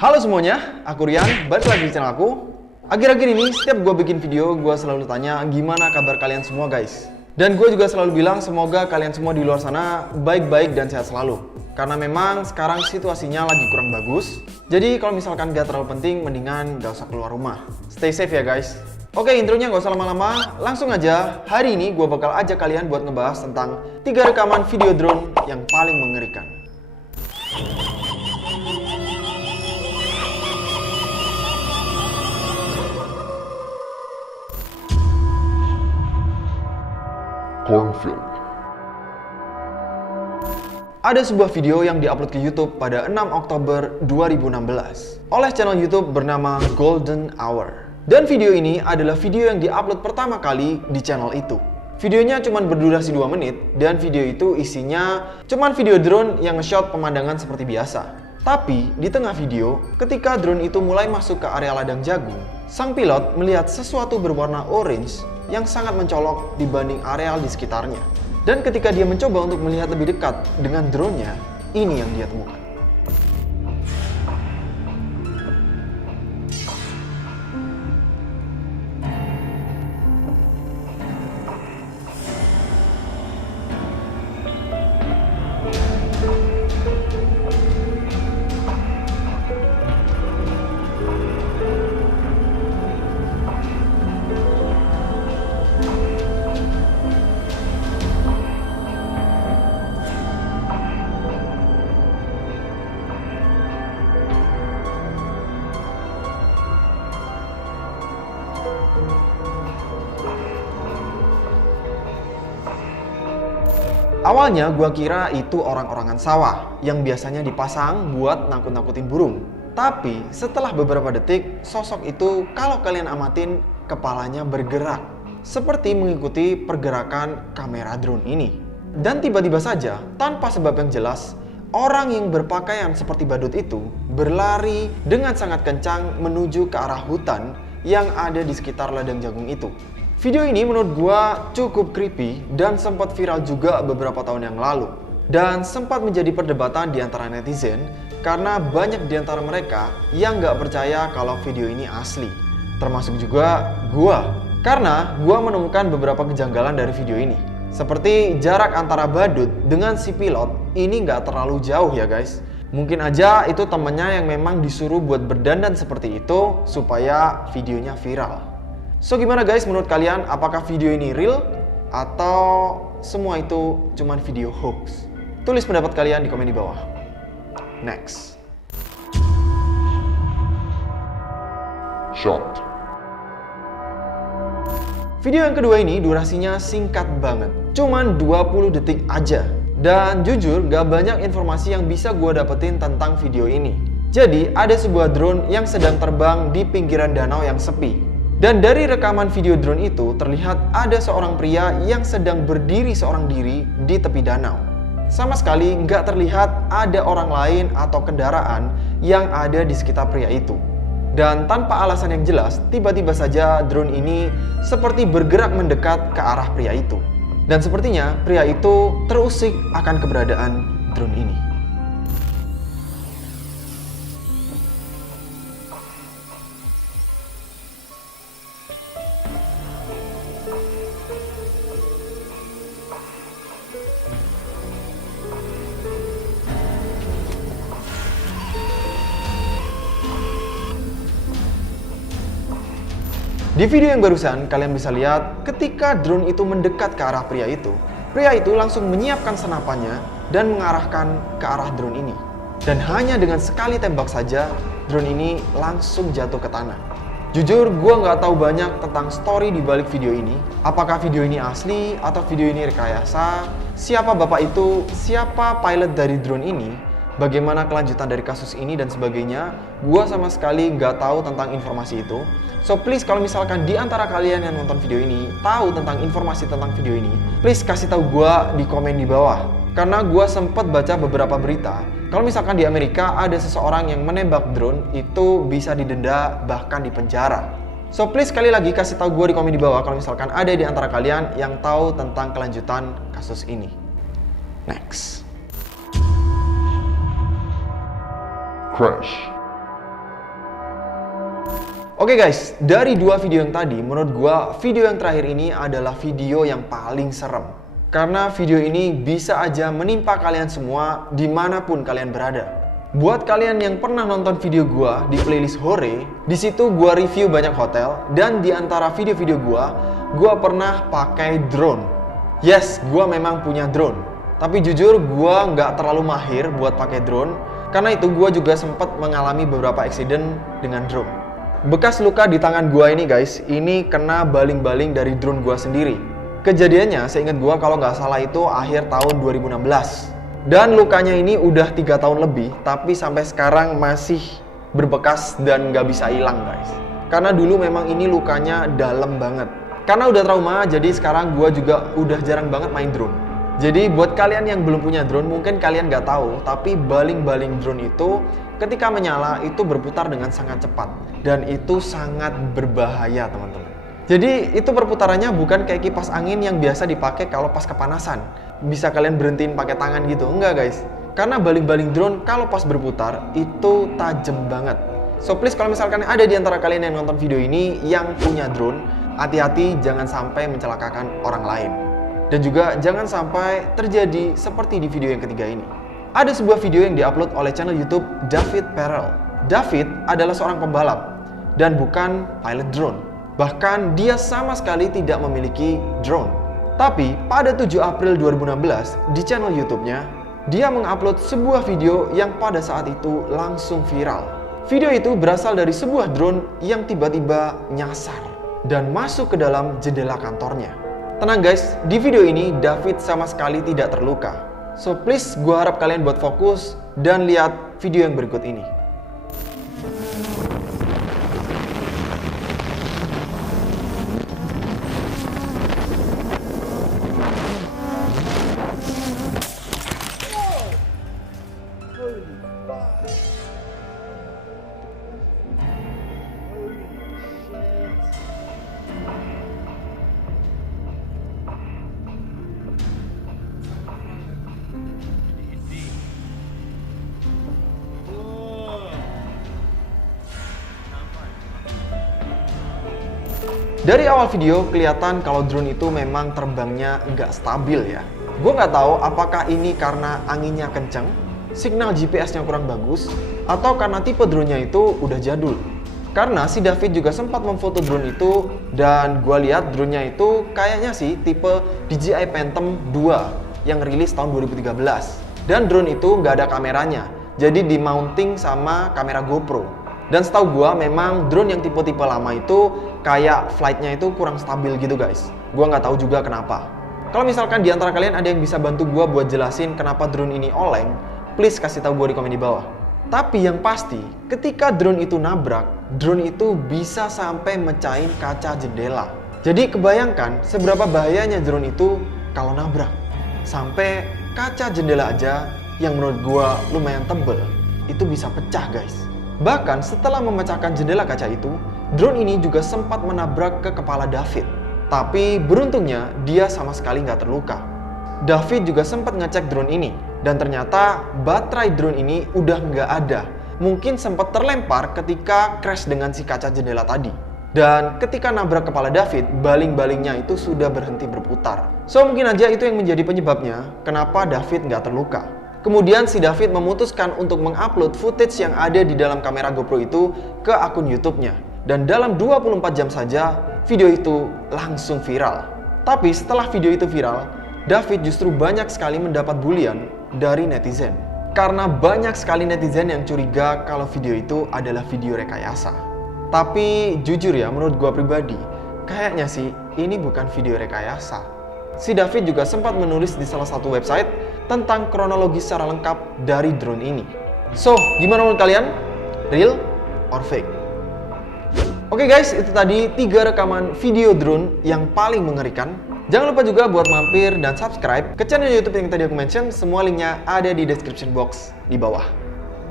Halo semuanya, aku Rian, balik lagi di channel aku. Akhir-akhir ini, setiap gue bikin video, gue selalu tanya gimana kabar kalian semua guys. Dan gue juga selalu bilang semoga kalian semua di luar sana baik-baik dan sehat selalu. Karena memang sekarang situasinya lagi kurang bagus. Jadi kalau misalkan gak terlalu penting, mendingan gak usah keluar rumah. Stay safe ya guys. Oke, intronya gak usah lama-lama, langsung aja. Hari ini gue bakal ajak kalian buat ngebahas tentang 3 rekaman video drone yang paling mengerikan. Cornfield. Ada sebuah video yang diupload ke YouTube pada 6 Oktober 2016 oleh channel YouTube bernama Golden Hour. Dan video ini adalah video yang diupload pertama kali di channel itu. Videonya cuma berdurasi 2 menit dan video itu isinya cuma video drone yang nge-shot pemandangan seperti biasa. Tapi di tengah video, ketika drone itu mulai masuk ke area ladang jagung, sang pilot melihat sesuatu berwarna orange yang sangat mencolok dibanding areal di sekitarnya. Dan ketika dia mencoba untuk melihat lebih dekat dengan drone-nya, ini yang dia temukan. Awalnya gua kira itu orang-orangan sawah yang biasanya dipasang buat nakut-nakutin burung. Tapi setelah beberapa detik, sosok itu kalau kalian amatin, kepalanya bergerak. Seperti mengikuti pergerakan kamera drone ini. Dan tiba-tiba saja, tanpa sebab yang jelas, orang yang berpakaian seperti badut itu berlari dengan sangat kencang menuju ke arah hutan yang ada di sekitar ladang jagung itu. Video ini menurut gua cukup creepy dan sempat viral juga beberapa tahun yang lalu. Dan sempat menjadi perdebatan di antara netizen karena banyak di antara mereka yang gak percaya kalau video ini asli. Termasuk juga gua. Karena gua menemukan beberapa kejanggalan dari video ini. Seperti jarak antara badut dengan si pilot ini gak terlalu jauh ya guys. Mungkin aja itu temennya yang memang disuruh buat berdandan seperti itu supaya videonya viral. So gimana guys menurut kalian, apakah video ini real atau semua itu cuma video hoax? Tulis pendapat kalian di komen di bawah. Next. Shot. Video yang kedua ini durasinya singkat banget, cuman 20 detik aja. Dan jujur gak banyak informasi yang bisa gue dapetin tentang video ini. Jadi ada sebuah drone yang sedang terbang di pinggiran danau yang sepi. Dan dari rekaman video drone itu terlihat ada seorang pria yang sedang berdiri seorang diri di tepi danau. Sama sekali nggak terlihat ada orang lain atau kendaraan yang ada di sekitar pria itu. Dan tanpa alasan yang jelas, tiba-tiba saja drone ini seperti bergerak mendekat ke arah pria itu. Dan sepertinya pria itu terusik akan keberadaan drone ini. Di video yang barusan, kalian bisa lihat ketika drone itu mendekat ke arah pria itu langsung menyiapkan senapannya dan mengarahkan ke arah drone ini. Dan hanya dengan sekali tembak saja, drone ini langsung jatuh ke tanah. Jujur, gue nggak tahu banyak tentang story di balik video ini. Apakah video ini asli atau video ini rekayasa? Siapa bapak itu? Siapa pilot dari drone ini? Bagaimana kelanjutan dari kasus ini dan sebagainya, gua sama sekali nggak tahu tentang informasi itu. So please kalau misalkan di antara kalian yang nonton video ini tahu tentang informasi tentang video ini, please kasih tahu gua di komen di bawah. Karena gua sempat baca beberapa berita, kalau misalkan di Amerika ada seseorang yang menembak drone itu bisa didenda bahkan dipenjara. So please sekali lagi kasih tahu gue di komen di bawah kalau misalkan ada di antara kalian yang tahu tentang kelanjutan kasus ini. Next. Crash. Oke guys, dari dua video yang tadi, menurut gua video yang terakhir ini adalah video yang paling serem. Karena video ini bisa aja menimpa kalian semua dimanapun kalian berada. Buat kalian yang pernah nonton video gua di playlist Hore, di situ gua review banyak hotel dan di antara video-video gua pernah pakai drone. Yes, gua memang punya drone. Tapi jujur gua nggak terlalu mahir buat pakai drone. Karena itu gua juga sempat mengalami beberapa accident dengan drone. Bekas luka di tangan gua ini guys, ini kena baling-baling dari drone gua sendiri. Kejadiannya seingat gua kalau nggak salah itu akhir tahun 2016. Dan lukanya ini udah 3 tahun lebih, tapi sampai sekarang masih berbekas dan nggak bisa hilang guys. Karena dulu memang ini lukanya dalam banget. Karena udah trauma, jadi sekarang gua juga udah jarang banget main drone. Jadi buat kalian yang belum punya drone, mungkin kalian nggak tahu, tapi baling-baling drone itu ketika menyala itu berputar dengan sangat cepat. Dan itu sangat berbahaya teman-teman. Jadi itu perputarannya bukan kayak kipas angin yang biasa dipakai kalau pas kepanasan. Bisa kalian berhentiin pakai tangan gitu, enggak guys. Karena baling-baling drone kalau pas berputar itu tajam banget. So please kalau misalkan ada di antara kalian yang nonton video ini yang punya drone, hati-hati jangan sampai mencelakakan orang lain. Dan juga jangan sampai terjadi seperti di video yang ketiga ini. Ada sebuah video yang diupload oleh channel YouTube David Perel. David adalah seorang pembalap dan bukan pilot drone. Bahkan dia sama sekali tidak memiliki drone. Tapi pada 7 April 2016 di channel YouTube-nya, dia mengupload sebuah video yang pada saat itu langsung viral. Video itu berasal dari sebuah drone yang tiba-tiba nyasar dan masuk ke dalam jendela kantornya. Tenang guys, di video ini David sama sekali tidak terluka. So please, gue harap kalian buat fokus dan lihat video yang berikut ini. Dari awal video kelihatan kalau drone itu memang terbangnya nggak stabil ya. Gue nggak tahu apakah ini karena anginnya kenceng, signal GPS-nya kurang bagus, atau karena tipe drone-nya itu udah jadul. Karena si David juga sempat memfoto drone itu dan gue lihat drone-nya itu kayaknya sih tipe DJI Phantom 2 yang rilis tahun 2013. Dan drone itu nggak ada kameranya, jadi di-mounting sama kamera GoPro. Dan setahu gua memang drone yang tipe-tipe lama itu kayak flightnya itu kurang stabil gitu guys. Gua nggak tahu juga kenapa. Kalau misalkan di antara kalian ada yang bisa bantu gua buat jelasin kenapa drone ini oleng, please kasih tahu gua di komen di bawah. Tapi yang pasti, ketika drone itu nabrak, drone itu bisa sampai mecahin kaca jendela. Jadi kebayangkan seberapa bahayanya drone itu kalau nabrak. Sampai kaca jendela aja yang menurut gua lumayan tebel, itu bisa pecah guys. Bahkan setelah memecahkan jendela kaca itu, drone ini juga sempat menabrak ke kepala David. Tapi beruntungnya dia sama sekali nggak terluka. David juga sempat ngecek drone ini, dan ternyata baterai drone ini udah nggak ada. Mungkin sempat terlempar ketika crash dengan si kaca jendela tadi. Dan ketika nabrak kepala David, baling-balingnya itu sudah berhenti berputar. So mungkin aja itu yang menjadi penyebabnya kenapa David nggak terluka. Kemudian si David memutuskan untuk mengupload footage yang ada di dalam kamera GoPro itu ke akun YouTube-nya. Dan dalam 24 jam saja, video itu langsung viral. Tapi setelah video itu viral, David justru banyak sekali mendapat bulian dari netizen. Karena banyak sekali netizen yang curiga kalau video itu adalah video rekayasa. Tapi jujur ya, menurut gua pribadi, kayaknya sih ini bukan video rekayasa. Si David juga sempat menulis di salah satu website tentang kronologi secara lengkap dari drone ini. So, gimana menurut kalian? Real or fake? Oke guys, itu tadi 3 rekaman video drone yang paling mengerikan. Jangan lupa juga buat mampir dan subscribe ke channel YouTube yang tadi aku mention. Semua linknya ada di description box di bawah.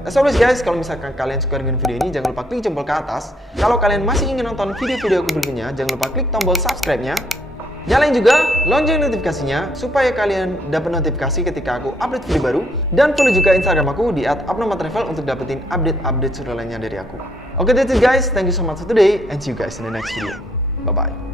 As always guys, kalau misalkan kalian suka dengan video ini, jangan lupa klik jempol ke atas. Kalau kalian masih ingin nonton video-video aku berikutnya, jangan lupa klik tombol subscribe-nya. Nyalain juga lonceng notifikasinya supaya kalian dapat notifikasi ketika aku update video baru. Dan follow juga Instagram aku di @abnormaltravel untuk dapetin update-update seru lainnya dari aku. Oke, that's it guys. Thank you so much for today and see you guys in the next video. Bye-bye.